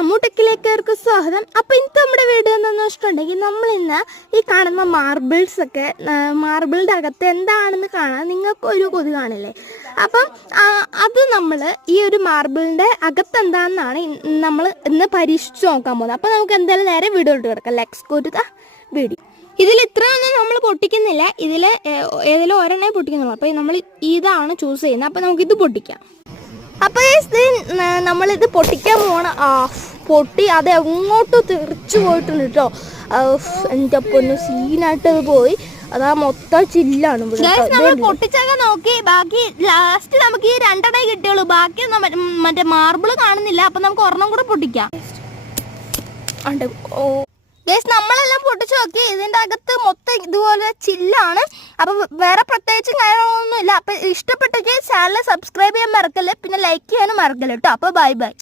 അമ്മൂടെക്കിലേക്ക് സ്വാഗതം. അപ്പോൾ ഇന്നത്തെ നമ്മുടെ വീഡിയോ എന്താണെന്ന് വെച്ചിട്ടുണ്ടെങ്കിൽ നമ്മളിന്ന് ഈ കാണുന്ന മാർബിൾസൊക്കെ മാർബിളിൻ്റെ അകത്ത് എന്താണെന്ന് കാണാൻ നിങ്ങൾക്ക് ഒരു കൊതി കാണില്ലേ. അപ്പം അത് നമ്മൾ ഈ ഒരു മാർബിളിൻ്റെ അകത്ത് എന്താണെന്നാണ് നമ്മൾ ഇന്ന് പരീക്ഷിച്ച് നോക്കാൻ പോകുന്നത്. അപ്പോൾ നമുക്ക് എന്തായാലും നേരെ വീഡിയോ ഇട്ട് കിടക്കാം. Let's go to the video. ഇതിൽ ഇത്രയൊന്നും നമ്മൾ പൊട്ടിക്കുന്നില്ല, ഇതിൽ ഏതെങ്കിലും ഒരെണ്ണേ പൊട്ടിക്കുന്നുള്ളൂ. അപ്പോൾ നമ്മൾ ഇതാണ് ചൂസ് ചെയ്യുന്നത്. അപ്പോൾ നമുക്കിത് പൊട്ടിക്കാം. അപ്പോൾ നമ്മളിത് പൊട്ടിക്കാൻ പോകണം. പൊട്ടി അത് എങ്ങോട്ട് തെറിച്ചു പോയിട്ടുണ്ട് കേട്ടോ. എൻ്റെ പൊന്നു സീനായിട്ട് അത് പോയി. അതാ മൊത്തം ചില്ലാണ്. പൊട്ടിച്ചൊക്കെ നോക്കി, ബാക്കി ലാസ്റ്റ് നമുക്ക് ഈ രണ്ടെണ്ണേ കിട്ടിയുള്ളൂ. ബാക്കി മറ്റേ മാർബിൾ കാണുന്നില്ല. അപ്പം നമുക്ക് ഒരെണ്ണം കൂടെ പൊട്ടിക്കാം. നമ്മളെല്ലാം പൊട്ടിച്ചു നോക്കി, ഇതിൻ്റെ അകത്ത് മൊത്തം ഇതുപോലെ ചില്ലാണ്. അപ്പം വേറെ പ്രത്യേകിച്ച് കാര്യങ്ങളൊന്നുമില്ല. അപ്പം ഇഷ്ടപ്പെട്ടെങ്കിൽ ചാനൽ സബ്സ്ക്രൈബ് ചെയ്യാൻ മറക്കല്ലേ, പിന്നെ ലൈക്ക് ചെയ്യാനും മറക്കല്ലേ കേട്ടോ. അപ്പോൾ ബൈ ബൈ.